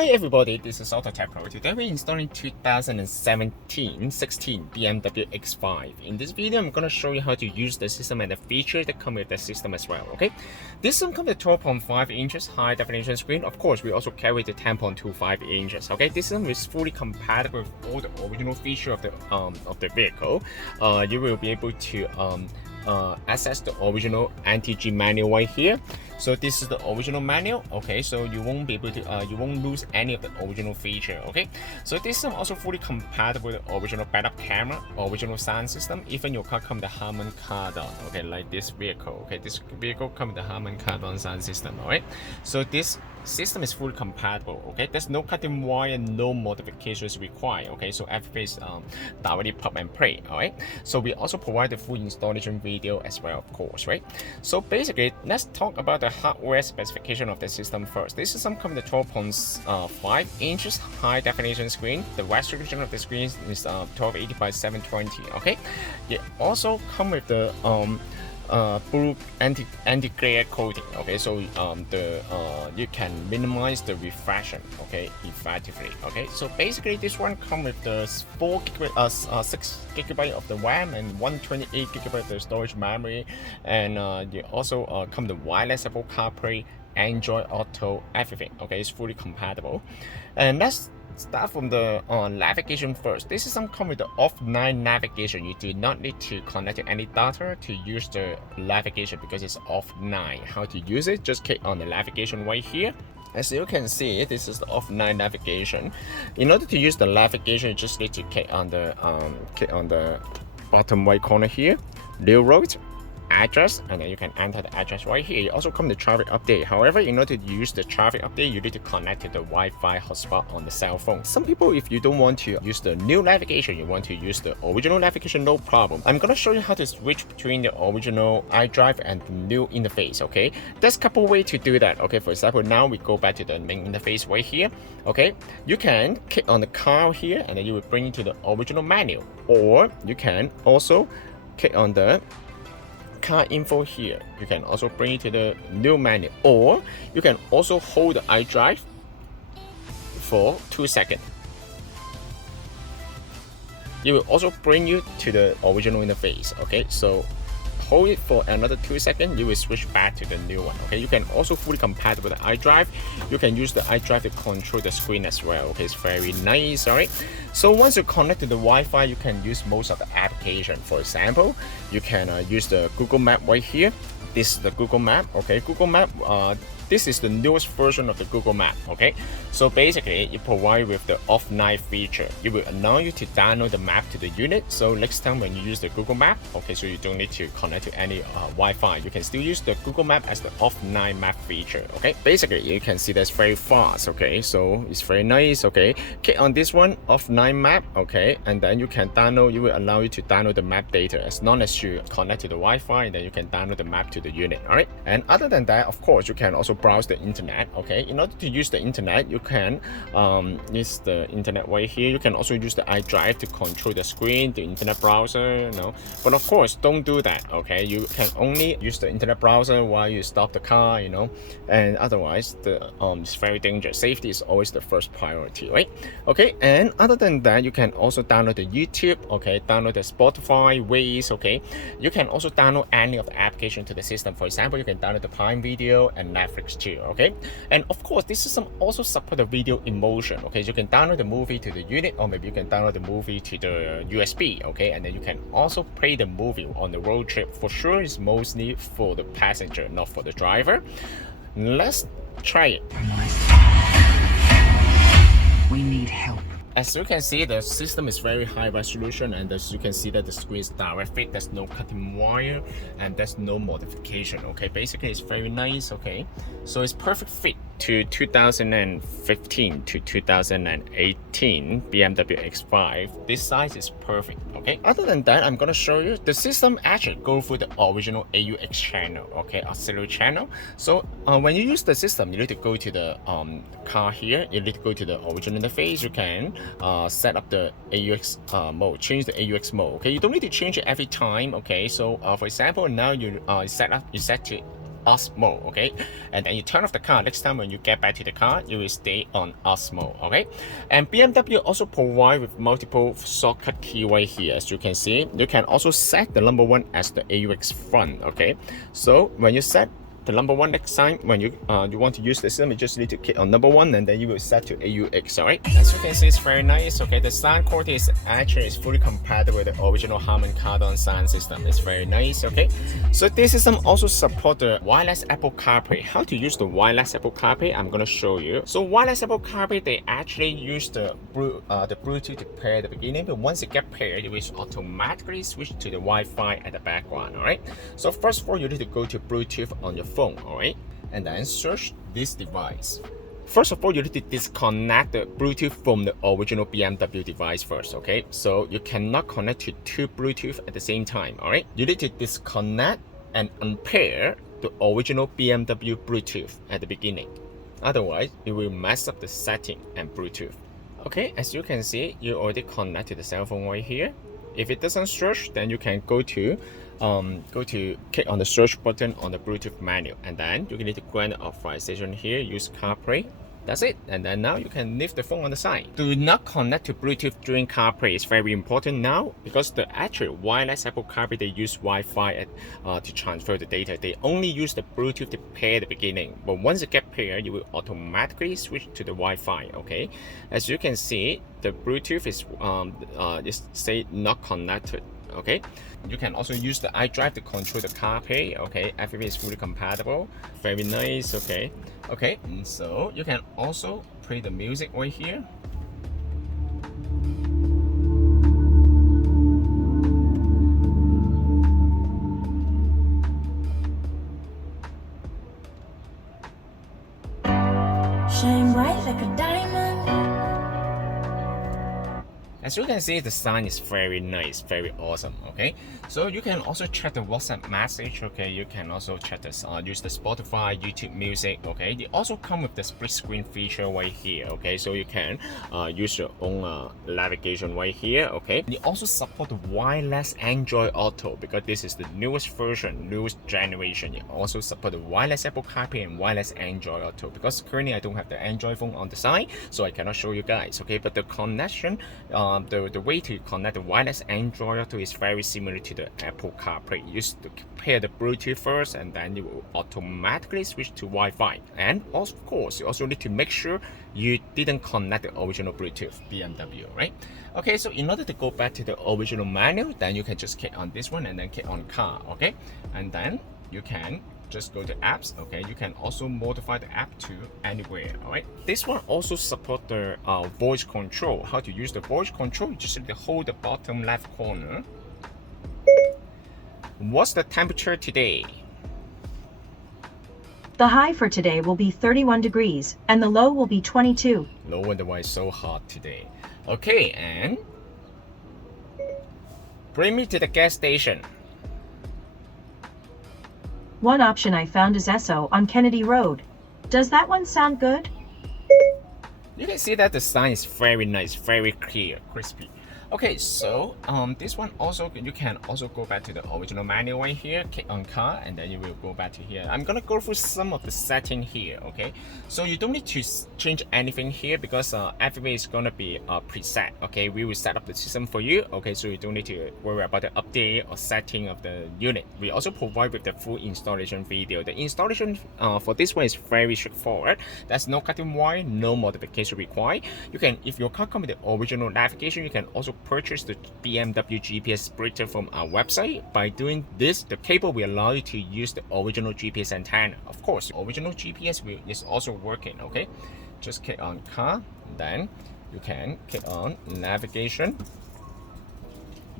Hi everybody, this is AutoTecPro. Today we're installing 2017-16 BMW X5. In this video, I'm going to show you how to use the system and the feature that come with the system as well, okay? This system comes with 12.5 inches high definition screen. Of course, we also carry the 10.25 inches, okay? This system is fully compatible with all the original features of the vehicle. You will be able to access the original anti-G manual right here. So this is the original manual, okay? So you won't be able to you won't lose any of the original feature, okay? So this system also fully compatible with the original backup camera, original sound system. Even your car comes with the Harman Kardon, okay, like this vehicle, okay? This vehicle comes with the Harman Kardon sound system, alright? So this system is fully compatible, okay? There's no cutting wire, no modifications required, okay? So everything is directly plug and play, alright? So we also provide the full installation video as well, of course, right? So basically, let's talk about the hardware specification of the system first. This system comes with a 12.5 inches high definition screen. The resolution of the screen is 1280 by 720, okay? It also comes with the blue anti-glare coating, okay? So you can minimize the reflection, okay, effectively, okay? So basically this one comes with the 6 GB of the RAM and 128 GB of the storage memory, and you also come with wireless Apple CarPlay, Android Auto, everything, okay? It's fully compatible. And let's start from the navigation first. This system comes with the offline navigation. You do not need to connect to any data to use the navigation because it's offline. How to use it? Just click on the navigation right here. As you can see, this is the offline navigation. In order to use the navigation, you just need to click on the bottom right corner here, new road, address, and then you can enter the address right here. You also come to traffic update. However, in order to use the traffic update, you need to connect to the Wi-Fi hotspot on the cell phone. Some people, if you don't want to use the new navigation, you want to use the original navigation, no problem. I'm gonna show you how to switch between the original iDrive and the new interface, okay? There's a couple ways to do that, okay? For example, now we go back to the main interface right here, okay? You can click on the car here, and then you will bring it to the original menu. Or you can also click on the car info here. You can also bring it to the new menu, or you can also hold the iDrive for 2 seconds. It will also bring you to the original interface, okay? So hold it for another 2 seconds, you will switch back to the new one, okay? You can also fully compatible with the iDrive. You can use the iDrive to control the screen as well, okay? It's very nice, all right? So once you connect to the Wi-Fi, you can use most of the application. For example, you can use the Google Map right here. This is the Google Map, okay? Google Map, this is the newest version of the Google Map, okay? So basically, it provides with the offline feature. It will allow you to download the map to the unit. So next time when you use the Google Map, okay, so you don't need to connect to any Wi-Fi. You can still use the Google Map as the offline map feature, okay? Basically, you can see that's very fast, okay? So it's very nice, okay? Click on this one, offline map, okay? And then you can download, it will allow you to download the map data as long as you connect to the Wi-Fi, and then you can download the map to the unit, all right? And other than that, of course, you can also browse the internet, okay? In order to use the internet, you can use the internet right here. You can also use the iDrive to control the screen, the internet browser, you know. But of course, don't do that, okay? You can only use the internet browser while you stop the car, you know, and otherwise it's very dangerous. Safety is always the first priority, right? Okay, and other than that, you can also download the YouTube, okay? Download the Spotify, Waze, okay? You can also download any of the application to the system. For example, you can download the Prime Video and Netflix too, okay? And of course, this system also supports the video in motion, okay? So you can download the movie to the unit, or maybe you can download the movie to the USB, okay? And then you can also play the movie on the road trip. For sure, it's mostly for the passenger, not for the driver. Let's try it. We need help. As you can see, the system is very high resolution, and as you can see that the screen is direct fit. There's no cutting wire and there's no modification, okay? Basically, it's very nice, okay? So it's perfect fit to 2015 to 2018 BMW X5. This size is perfect, okay? Other than that, I'm gonna show you the system actually go through the original AUX channel, okay, auxiliary channel. So when you use the system, you need to go to the car here. You need to go to the original interface. You can set up the AUX mode, change the AUX mode, okay? You don't need to change it every time, okay? So for example, now you set to us mode, okay? And then you turn off the car. Next time when you get back to the car, you will stay on us mode, okay? And BMW also provide with multiple shortcut key right here. As you can see, you can also set the number 1 as the AUX front, okay? So when you set the number 1 next time, when you want to use the system, you just need to click on number 1 and then you will set to AUX, alright? As you can see, it's very nice, okay? The sound quality is actually fully compatible with the original Harman Kardon sound system. It's very nice, okay? So this system also supports the wireless Apple CarPlay. How to use the wireless Apple CarPlay, I'm gonna show you. So wireless Apple CarPlay, they actually use the Bluetooth to pair at the beginning, but once it get paired, it will automatically switch to the Wi-Fi at the background, alright? So first of all, you need to go to Bluetooth on your phone, alright, and then search this device. First of all, you need to disconnect the Bluetooth from the original BMW device first, okay? So you cannot connect to 2 Bluetooth at the same time, alright? You need to disconnect and unpair the original BMW Bluetooth at the beginning. Otherwise, it will mess up the setting and Bluetooth. Okay, as you can see, you already connected the cell phone right here. If it doesn't search, then you can go to click on the search button on the Bluetooth menu, and then you need to grant authorization here, use CarPlay. That's it, and then now you can leave the phone on the side. Do not connect to Bluetooth during CarPlay. It's very important now because the actual wireless Apple CarPlay, they use Wi-Fi to transfer the data. They only use the Bluetooth to pair at the beginning, but once it get paired, you will automatically switch to the Wi-Fi. Okay, as you can see, the Bluetooth is say not connected. Okay, you can also use the iDrive to control the CarPlay. Okay, everything is fully compatible. Very nice. Okay, and so you can also play the music right here. Shine bright like a diamond. As you can see, the sound is very nice, very awesome. Okay, so you can also check the WhatsApp message. Okay, you can also check this use the Spotify, YouTube Music. Okay, they also come with the split screen feature right here. Okay, so you can use your own navigation right here. Okay, they also support the wireless Android Auto because this is the newest version, newest generation. It also support the wireless Apple CarPlay and wireless Android Auto because currently I don't have the Android phone on the side, so I cannot show you guys. Okay, but the connection, the way to connect the wireless Android Auto is very similar to the Apple CarPlay. You used to pair the Bluetooth first, and then you will automatically switch to Wi-Fi. And of course, you also need to make sure you didn't connect the original Bluetooth BMW, right? Okay, so in order to go back to the original menu, then you can just click on this one and then click on car. Okay, and then you can just go to apps. Okay, you can also modify the app to anywhere. All right, this one also support the voice control. How to use the voice control? You just need to hold the bottom left corner. What's the temperature today? The high for today will be 31 degrees and the low will be 22. No wonder why it's so hot today. Okay, and bring me to the gas station. One option I found is Esso on Kennedy Road. Does that one sound good? You can see that the sound is very nice, very clear, crispy. Okay, so this one also, you can also go back to the original menu right here, click on car, and then you will go back to here. I'm gonna go through some of the setting here. Okay, so you don't need to change anything here because everything is gonna be preset. Okay, we will set up the system for you. Okay, so you don't need to worry about the update or setting of the unit. We also provide with the full installation video. The installation for this one is very straightforward. There's no cutting wire, no modification required. You can, if your car comes with the original navigation, you can also purchase the BMW GPS splitter from our website. By doing this, the cable will allow you to use the original GPS antenna. Of course, the original GPS is also working. Okay, just click on car, then you can click on navigation.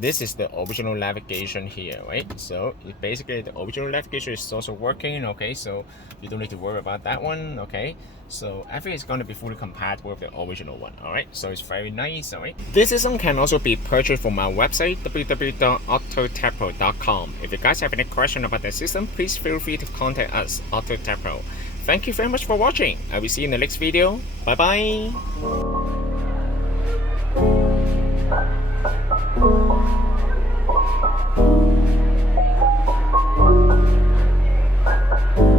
This is the original navigation here, right? So basically the original navigation is also working. Okay, so you don't need to worry about that one. Okay, so everything is going to be fully compatible with the original one. All right, so it's very nice. All right, this system can also be purchased from our website www.AutoTecPro.com. If you guys have any question about the system, please feel free to contact us, AutoTecPro. Thank you very much for watching. I will see you in the next video. Bye bye.